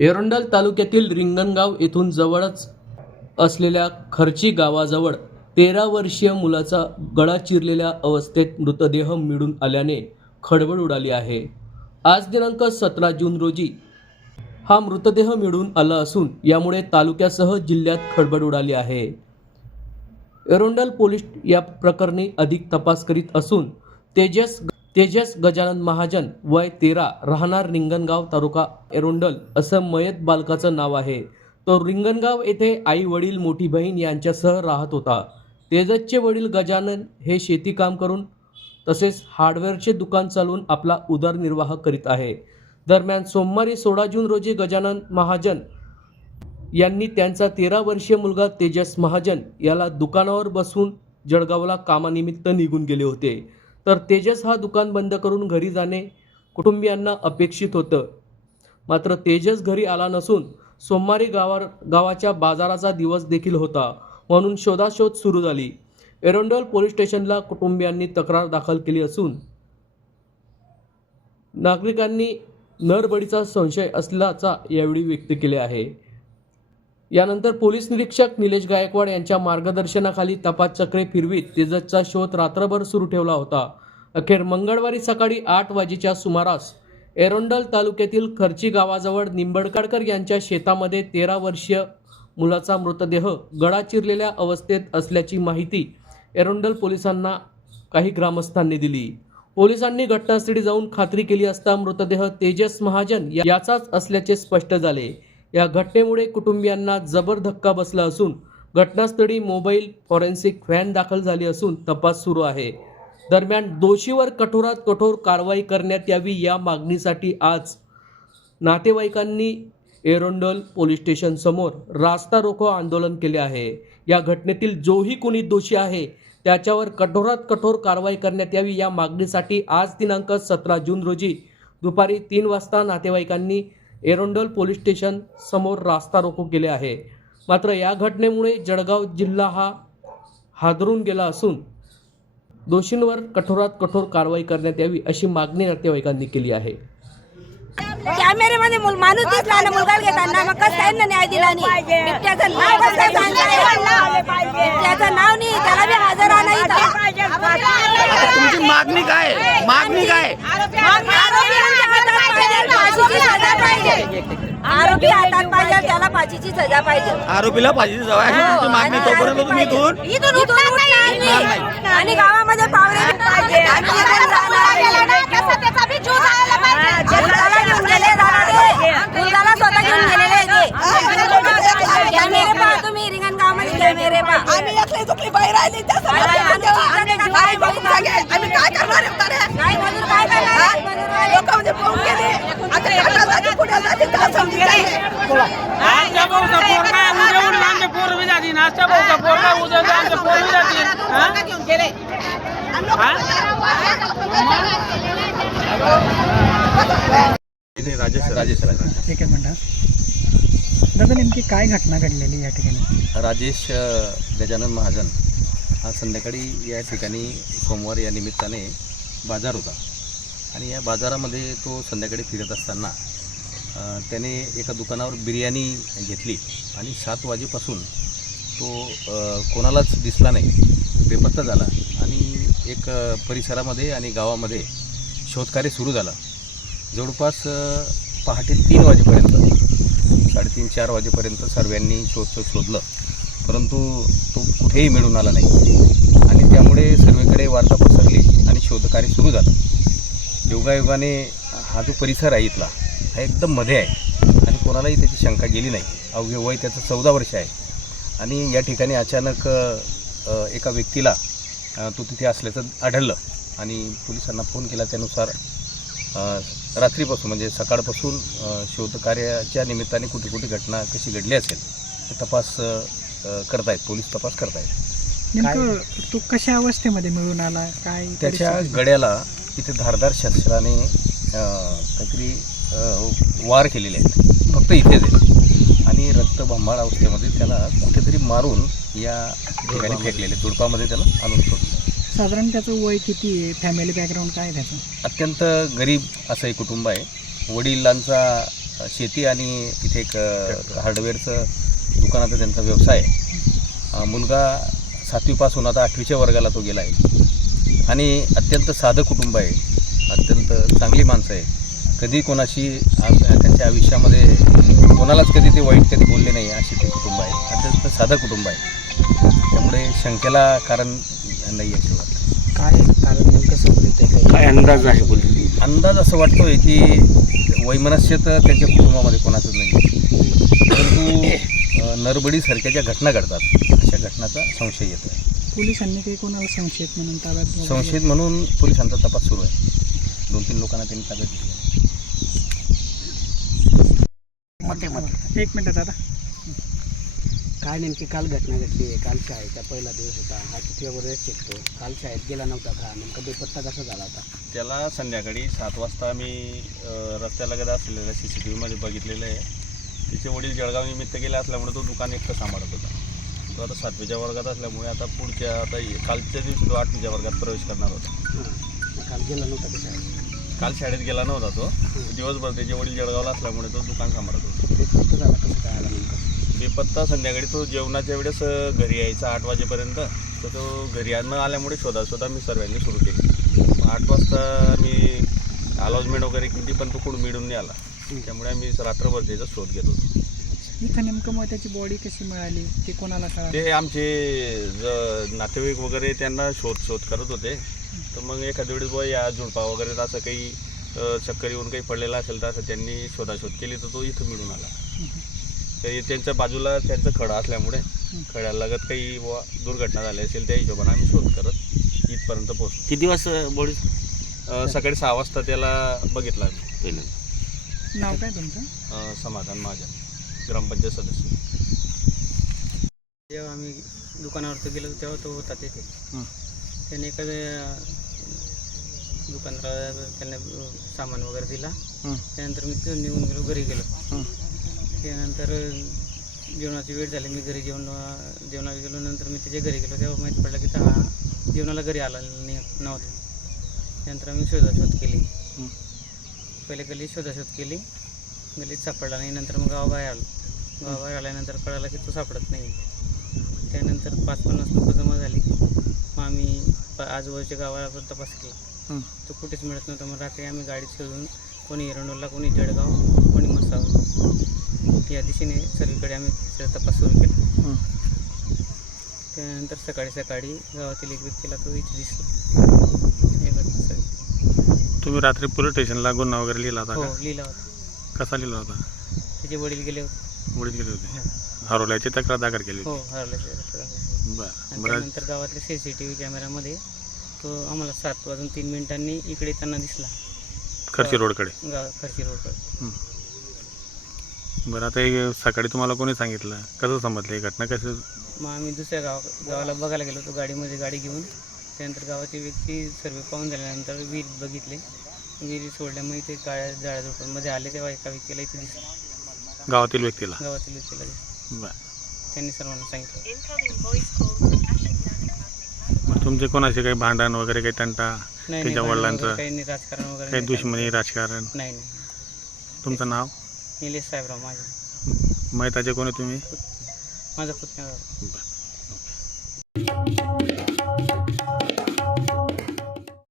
एरंडल तालुक्यातील रिंगणगाव येथून जवळच असलेल्या खर्ची गावाजवळ तेरा वर्षीय मुलाचा गळा चिरलेल्या अवस्थेत मृतदेह मिळून आल्याने खळबळ उडाली आहे. आज दिनांक सतरा जून रोजी हा मृतदेह मिळून आला असून यामुळे तालुक्यासह जिल्ह्यात खळबळ उडाली आहे. एरोंडल पोलीस या प्रकरणी अधिक तपास करीत असून तेजस तेजस गजानन महाजन वय तेरा राहणार रिंगणगाव तालुका एरोंडल असं मयत बालकाचं नाव आहे. तो रिंगणगाव येथे आई वडील मोठी बहीण यांच्यासह राहत होता. तेजसचे वडील गजानन हे शेती काम करून तसेच हार्डवेअरचे दुकान चालवून आपला उदरनिर्वाह करीत आहे. दरम्यान सोमवारी सोळा जून रोजी गजानन महाजन यांनी त्यांचा तेरा वर्षीय मुलगा तेजस महाजन याला दुकानावर बसवून जळगावला कामानिमित्त निघून गेले होते. तर तेजस हा दुकान बंद करून घरी जाणे कुटुंबियांना अपेक्षित होतं. मात्र तेजस घरी आला नसून सोमवारी गावा गावाच्या बाजाराचा दिवस देखील होता म्हणून शोधाशोध सुरू झाली. एरोंडल पोलीस स्टेशनला कुटुंबियांनी तक्रार दाखल केली असून नागरिकांनी नरबळीचा संशय असल्याचा यावेळी व्यक्त केले आहे. यानंतर पोलीस निरीक्षक निलेश गायकवाड यांच्या मार्गदर्शनाखाली तपास चक्रे फिरवीत तेजसचा शोध रात्रभर सुरू ठेवला होता. अखेर मंगळवारी सकाळी आठ वाजेच्या सुमारास एरोंडल तालुक्यातील खर्ची गावाजवळ निंबडकाडकर यांच्या शेतामध्ये तेरा वर्षीय मुलाचा मृतदेह गळा चिरलेल्या अवस्थेत असल्याची माहिती एरोंडल पोलिसांना काही ग्रामस्थांनी दिली. पोलिसांनी घटनास्थळी जाऊन खात्री केली असता मृतदेह तेजस महाजन याचाच असल्याचे स्पष्ट झाले. या घटनेमुळे कुटुंबियांना जबर धक्का बसला असून घटनास्थळी मोबाईल फॉरेन्सिक व्हॅन दाखल झाली असून तपास सुरू आहे. दरम्यान दोषीवर कठोरात कठोर कारवाई करण्यात यावी या मागणीसाठी आज नातेवाईकांनी एरोंडल पोलीस स्टेशन समोर रास्ता रोको आंदोलन केले आहे. या घटनेतील जोही कोणी दोषी आहे त्याच्यावर कठोरात कठोर कारवाई करण्यात यावी या मागणीसाठी आज दिनांक सतरा जून रोजी दुपारी तीन वाजता नातेवाईकांनी एरोंडल पोलीस स्टेशन समोर रास्ता रोको केले आहे. मात्र या घटनेमुळे जळगाव जिल्हा हा हादरून गेला असून दोषींवर कठोरात कठोर कारवाई करण्यात यावी अशी मागणी नातेवाईकांनी केली आहे. कॅमेरेमध्ये मुल माणूस दिसला ना मुलगा घेताना मग कसं काय न्याय दिला नाही बिबट्याचं नाव कसं काय सांगताय? बिबट्याचं नाव नाही त्याला बी हजर आणा इथं. तुमची मागणी काय आहे? मागणी काय आहे? आरोपी हातात पाहिजे, सजा पाहिजे आरोपी हातात पाहिजे त्याला फाशीची सजा पाहिजे आरोपीला पाहिजे जवळ अशी तुमची मागणी तोपर्यंत तुम्ही इथून इथून उठणार नाही. आणि गावामध्ये पावरे पाहिजे आणि इथून जाणार. मुलगाला घेऊन गेले दादा ते. मुलगाला स्वतः घेऊन गेलेले ते. कॅमेरे पहा तुम्ही रिंगणगावमध्ये कॅमेरे पहा आम्ही एकली दुखली बाई राहिली त्या आम्ही काय करणार आहे हा? लोकं म्हणजे पळून गेले आता जाते पुढे जाते आहे, आहे, जातील हा? राजेश राजेश राजेश एक मिनिट दादा नेमकी काय घटना घडलेली या ठिकाणी? राजेश अ, गजानन महाजन हा संध्याकाळी या ठिकाणी सोमवार या निमित्ताने बाजार होता. आणि या बाजारामध्ये तो संध्याकाळी फिरत असताना अ, त्याने एका दुकानावर बिर्याणी घेतली आणि सात वाजेपासून तो अ, कोणालाच दिसला नाही. बेपत्ता झाला आणि एक अ, परिसरामध्ये आणि गावामध्ये शोधकार्य सुरू झालं. जवळपास अ, पहाटे तीन वाजेपर्यंत साडेतीन चार वाजेपर्यंत सर्वांनी शोध शोधलं. परंतु तो कुठेही मिळून आला नाही. आणि त्यामुळे सर्वेकडे वार्ता पसरली आणि शोधकार्य सुरू झालं. योगायोगाने हा जो परिसर आहे इथला हा एकदम मध्ये आहे. आणि कोणालाही त्याची शंका गेली नाही. अवघे वय त्याचं चौदा वर्ष आहे. आणि या ठिकाणी अचानक एका व्यक्तीला तो तिथे असल्याचं आढळलं. आणि पोलिसांना फोन केला त्यानुसार रात्रीपासून म्हणजे सकाळपासून शोधकार्याच्या निमित्ताने कुठे कुठे घटना कशी घडली असेल ते तपास करतायत पोलीस तपास करतायत. नेमकं तो कशा अवस्थेमध्ये मिळून आला? काय त्याच्या? गड्याला तिथे धारदार शस्त्राने काहीतरी वार केलेले आहेत. फक्त इथेच आहे आणि रक्तबंबाळ अवस्थेमध्ये त्याला कुठेतरी मारून या ठिकाणी फेकलेले झुडपामध्ये त्याला आणून सोडलं साधारण त्याचं वय किती आहे? फॅमिली बॅकग्राऊंड काय आहे त्याचं? अत्यंत गरीब असं एक कुटुंब आहे. वडिलांचा शेती आणि तिथे एक हार्डवेअरचं दुकानाचा त्यांचा व्यवसाय आहे. मुलगा मुलगा सातवीपासून आता आठवीच्या वर्गाला तो गेला आहे. आणि अत्यंत साधं कुटुंब आहे. अत्यंत चांगली माणसं आहे. कधी कोणाशी त्यांच्या आयुष्यामध्ये कोणालाच कधी ते वाईट कधी बोलले नाही अशी ते कुटुंब आहे. अत्यंत साधं कुटुंब आहे. त्यामुळे शंकेला कारण नाही आहे शिवाय काय कारण नेमकं समोर येते काय काय अंदाज आहे बोलतो अंदाज असं वाटतोय की वैमनस्य तर त्यांच्या कुटुंबामध्ये कोणाचंच नाही. परंतु अ, नरबडीसारख्या ज्या घटना घडतात. अशा घटनाचा संशय येतो आहे पोलिसांनी काही कोणाला संशयित म्हणून ताब्यात वगैरे? संशयित म्हणून पोलिसांचा तपास सुरू आहे. दोन तीन लोकांना त्यांनी ताब्यात घेतलं एक मिनिट दादा. काय नेमकी काल घटना घडली आहे? काल शाळेचा पहिला दिवस होता. हा कितव्या वर्गात शिकतो काल शाळेत गेला नव्हता का? नेमका बेपत्ता कसा झाला होता? त्याला संध्याकाळी सात वाजता मी रस्त्यालगत असलेल्या सी सी टी व्हीमध्ये बघितलेलं आहे. तिचे वडील जळगाव निमित्त गेले असल्यामुळे तो दुकान एकटं सांभाळत होता. तो आता सातवीच्या वर्गात असल्यामुळे आता पुढच्या आता कालच्या दिवशी तो आठवीच्या वर्गात प्रवेश करणार होता. काल गेला नव्हता का शाळेत? काल शाळेत गेला नव्हता तो. दिवसभर त्याचे वडील जळगावला असल्यामुळे तो दुकान सांभाळत होता. बेपत्ता झाला कसं काय आला नेमका? बेपत्ता संध्याकाळी तो जेवणाच्या वेळेस घरी यायचा आठ वाजेपर्यंत. तर तो घरी न आल्यामुळे शोधा शोधा मी सर्वांनी सुरू केली. मग आठ वाजता मी अलॉजमेंट वगैरे केली पण तो कोण मिळून नाही आला. त्यामुळे आम्ही रात्रभर त्याचा शोध घेत होतो. इथं नेमकं मग त्याची बॉडी कशी मिळाली? ते कोणाला ते आमचे ज नातेवाईक वगैरे त्यांना शोध शोध करत होते. तर मग एखाद्या वेळेस बुवा या झुडपा वगैरे असं काही चक्कर येऊन काही पडलेला असेल तर असं त्यांनी शोधाशोध केली तर तो इथं मिळून आला. ते त्यांच्या बाजूला त्यांचं खडा असल्यामुळे खड्याला लगत काही बुवा दुर्घटना झाली असेल त्या हिशोबाने आम्ही शोध करत इथपर्यंत पोहोचलो. किती वाजता बॉडी अ, सकाळी सहा वाजता त्याला बघितलं आम्ही. पहिल्यांदा नाव काय तुमचं? अ, समाधान माझ्या ग्रामपंचायत सदस्य. जेव्हा आम्ही दुकानावरती गेलो तेव्हा तो होता तिथे. त्याने एखाद्या दुकानदाराला त्याने सामान वगैरे दिला. त्यानंतर मी तिथून निघून गेलो घरी गेलो. त्यानंतर जेवणाची वेळ झाली. मी घरी जेवण जेवणाला गेलो. नंतर मी त्याच्या घरी गेलो. तेव्हा माहिती पडलं की हा जेवणाला घरी आला नाही नव्हता. त्यानंतर आम्ही शोधाशोध केली. पहिले गल्ली शोधाशोध केली. गल्लीत सापडला नाही. नंतर मग गावाबाहेर आलो. गावाबाहेर आल्यानंतर कळालं की तो सापडत नाही. त्यानंतर पाच पन्नास लोक जमा झाली. मग आम्ही प- आजूबाजूच्या गावाला पण तपास केला. तो कुठेच मिळत नव्हता. मग रात्री आम्ही गाडीत शोधून कोणी एरंडोला कोणी जळगाव कोणी मसाव या दिशेने सर्वीकडे आम्ही तपास सुरू केला. त्यानंतर सकाळी सकाळी गावातील एक व्यक्तीला तो इथे दिसला. हे. तुम्ही रात्री पोलीस स्टेशनला गुन्हा वगैरे लिहिला होता हो का? लिहिला होता. कसा लिहिला होता? त्याचे वडील गेले होते. वडील गेले होते? हरवल्याची तक्रार दाखल केली हो होती. हरवल्याचे आणि बरं. त्यानंतर गावातल्या सी सी टी व्ही कॅमेऱ्यामध्ये तो आम्हाला सात वाजून तीन मिनिटांनी इकडे त्यांना दिसला. खर्ची रोडकडे? गाव खर्ची रोडकडे. बरं आता हे सकाळी तुम्हाला कोणी सांगितलं? कसं समजलं ही घटना कसं मग आम्ही दुसऱ्या गाव गावाला बघायला गेलो होतो गाडीमध्ये गाडी घेऊन. त्यानंतर गावाची व्यक्ती सर्वे पाहून झाल्यानंतर विहीर बघितले. विहिरी सोडल्यामुळे ते काळ्या जाळ्या आले तेव्हा एका व्यक्तीला इथे दिसलं. गावातील व्यक्तीला? गावातील व्यक्तीला दिसलं. बरं. त्यांनी सर्वांना सांगितलं. मग तुमचे कोणाचे काही भांडण वगैरे काही तंटा? नाही त्याच्या वडिलांचं? काही नाही राजकारण वगैरे काही नाही, दुश्मनी राजकारण? नाही नाही. तुमचं नाव? निलेश साहेबराव माझे. मैताचे कोणी तुम्ही? माझा पुतण्या. बरं.